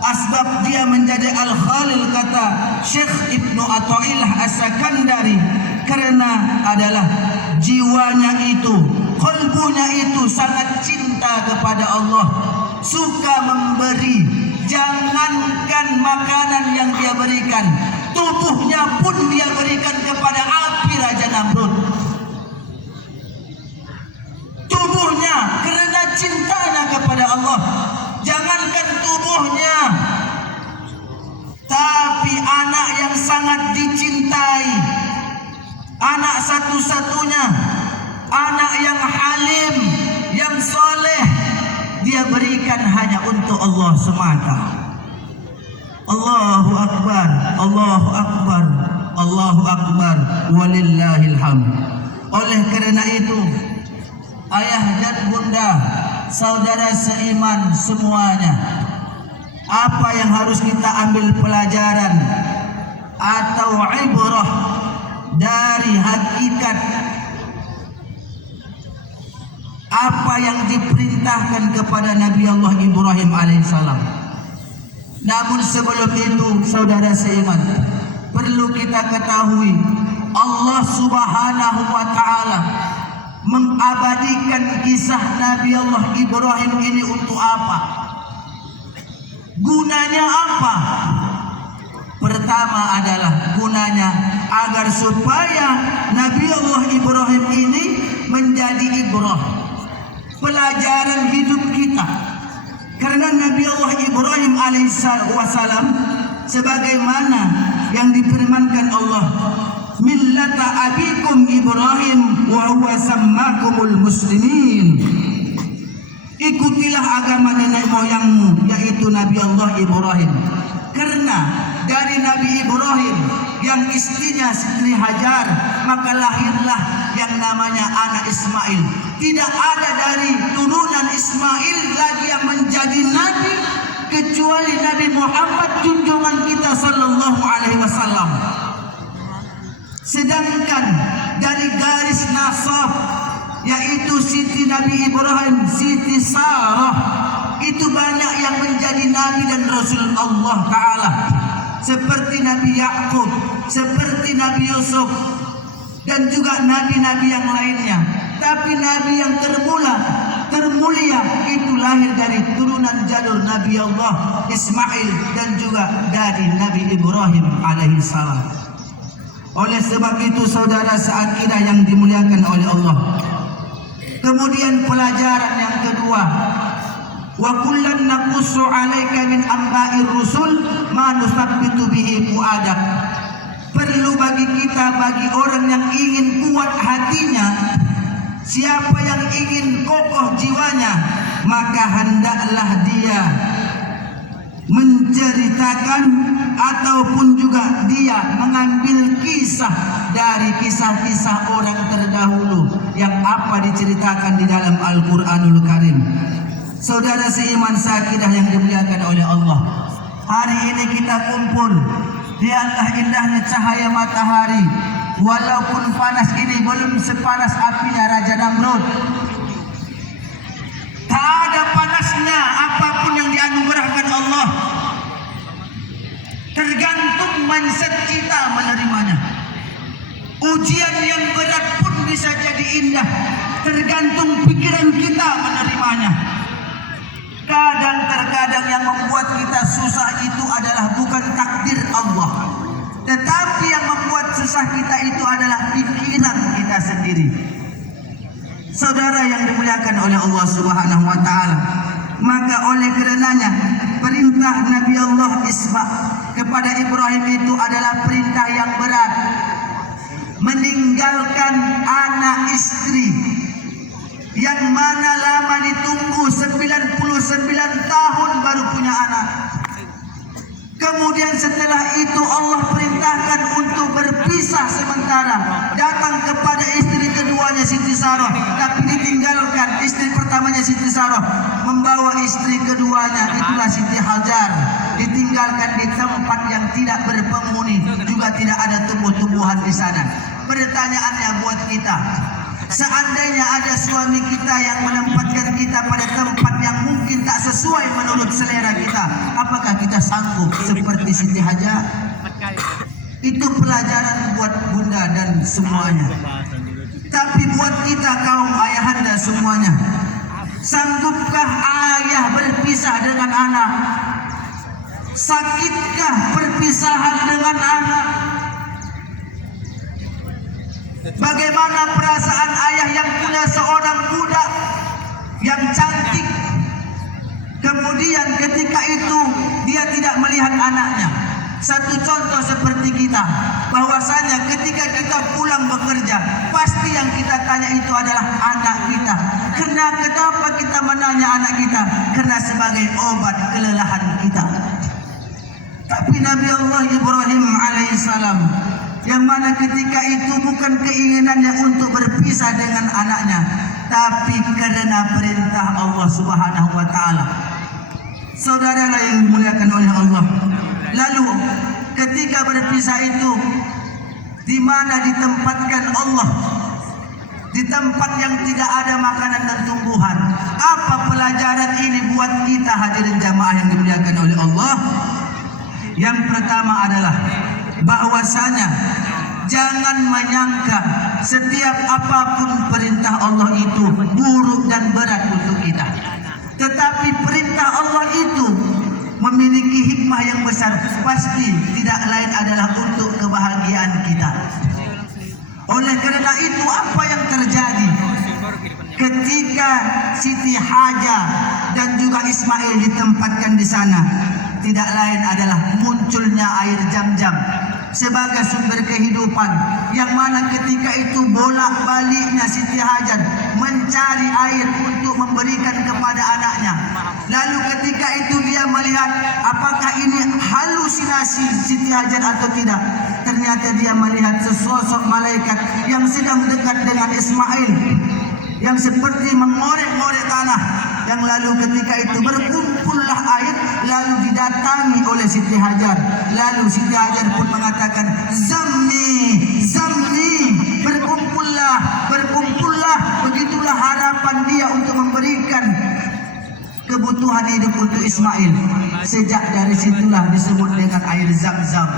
Asbab dia menjadi Al-Khalil, kata Syekh Ibnu Athaillah As-Sakandari, karena adalah jiwanya itu, qalbunya itu sangat cinta kepada Allah, suka memberi. Jangankan makanan yang dia berikan, tubuhnya pun dia berikan kepada api Raja Namrud. Tubuhnya karena cintanya kepada Allah. Jangankan tubuhnya, tapi anak yang sangat dicintai, anak satu-satunya, anak yang halim, yang soleh, dia berikan hanya untuk Allah semata. Allahu Akbar, Allahu Akbar, Allahu Akbar, walillahil hamd. Oleh karena itu, ayah dan bunda, saudara seiman semuanya, apa yang harus kita ambil pelajaran atau ibrah dari hakikat apa yang diperintahkan kepada Nabi Allah Ibrahim alaihissalam. Namun sebelum itu, saudara seiman, perlu kita ketahui Allah Subhanahu wa ta'ala mengabadikan kisah Nabi Allah Ibrahim ini untuk apa? Gunanya apa? Pertama adalah gunanya agar supaya Nabi Allah Ibrahim ini menjadi ibrah, pelajaran hidup kita. Karena Nabi Allah Ibrahim alaihissalam, sebagaimana yang difirmankan Allah, millata abikum Ibrahim wa huwa sammakumul muslimin. Ikutilah agama nenek moyangmu, yaitu Nabi Allah Ibrahim. Karena dari Nabi Ibrahim yang istrinya Siti Hajar, maka lahirlah yang namanya anak Ismail. Tidak ada dari turunan Ismail lagi yang menjadi nabi kecuali Nabi Muhammad junjungan kita sallallahu alaihi wasallam. Sedangkan dari garis nasab, yaitu Siti Nabi Ibrahim, Siti Sarah, itu banyak yang menjadi nabi dan rasul Allah Ta'ala, seperti Nabi Yakub, seperti Nabi Yusuf, dan juga nabi-nabi yang lainnya. Tapi nabi yang termulia itu lahir dari turunan jalur Nabi Allah Ismail dan juga dari Nabi Ibrahim alaihissalam. Oleh sebab itu, saudara seakidah yang dimuliakan oleh Allah, kemudian pelajaran yang kedua, wa kullan naqussu 'alaika min amba'ir rusul ma nusabbitu bihi fu'adak. Perlu bagi kita, bagi orang yang ingin kuat hatinya, siapa yang ingin kokoh jiwanya, maka hendaklah dia menceritakan ataupun juga dia mengambil kisah dari kisah-kisah orang terdahulu yang apa diceritakan di dalam Al-Quranul Karim. Saudara seiman sakidah yang dimuliakan oleh Allah, hari ini kita kumpul di atas indahnya cahaya matahari. Walaupun panas ini belum sepanas apinya Raja Namrud, tak ada panasnya apapun yang dianugerahkan Allah. Tergantung mindset kita menerimanya. Ujian yang berat pun bisa jadi indah, tergantung pikiran kita menerimanya. Terkadang yang membuat kita susah itu adalah bukan takdir Allah, tetapi yang membuat susah kita itu adalah pikiran kita sendiri. Saudara yang dimuliakan oleh Allah Subhanahu wa ta'ala, maka oleh karenanya perintah Nabi Allah Ismail kepada Ibrahim itu adalah perintah yang berat. Meninggalkan anak istri yang mana lama ditunggu 99 tahun baru punya anak. Kemudian setelah itu Allah perintahkan untuk berpisah sementara, datang kepada istri keduanya Siti Sarah, tapi ditinggalkan istri pertamanya Siti Sarah, membawa istri keduanya itulah Siti Hajar, ditinggalkan di tempat yang tidak berpenghuni, juga tidak ada tumbuh-tumbuhan di sana. Pertanyaannya buat kita, seandainya ada suami kita yang menempatkan kita pada tempat yang mungkin tak sesuai menurut selera kita, apakah kita tidak sanggup seperti Siti Hajar. Itu pelajaran buat bunda dan semuanya. Tapi buat kita kaum ayahanda semuanya, sanggupkah ayah berpisah dengan anak? Sakitkah perpisahan dengan anak? Bagaimana perasaan ayah yang punya seorang budak yang cantik, kemudian ketika itu dia tidak melihat anaknya? Satu contoh seperti kita, bahwasanya ketika kita pulang bekerja, pasti yang kita tanya itu adalah anak kita. Kenapa kita menanya anak kita? Karena sebagai obat kelelahan kita. Tapi Nabi Allah Ibrahim alaihissalam, yang mana ketika itu bukan keinginannya untuk berpisah dengan anaknya, tapi karena perintah Allah Subhanahu wa taala. Saudara yang dimuliakan oleh Allah, lalu ketika berpisah itu, di mana ditempatkan Allah? Di tempat yang tidak ada makanan dan tumbuhan. Apa pelajaran ini buat kita hadirin jamaah yang dimuliakan oleh Allah? Yang pertama adalah bahwasanya jangan menyangka setiap apapun perintah Allah itu buruk dan berat untuk kita. Tetapi perintah Allah itu memiliki hikmah yang besar, pasti tidak lain adalah untuk kebahagiaan kita. Oleh karena itu, apa yang terjadi ketika Siti Hajar dan juga Ismail ditempatkan di sana? Tidak lain adalah munculnya air Zam-Zam sebagai sumber kehidupan, yang mana ketika itu bolak-baliknya Siti Hajar mencari air untuk memberikan kepada anaknya. Lalu ketika itu dia melihat apakah ini halusinasi Siti Hajar atau tidak. Ternyata dia melihat sesosok malaikat yang sedang dekat dengan Ismail, yang seperti mengorek-ngorek tanah. Yang lalu ketika itu berkumpullah air, lalu didatangi oleh Siti Hajar. Lalu Siti Hajar pun mengatakan, Zamni, Zamni, berkumpullah, berkumpullah. Begitulah harapan dia untuk memberikan kebutuhan hidup untuk Ismail. Sejak dari situlah disebut dengan air Zam-Zam.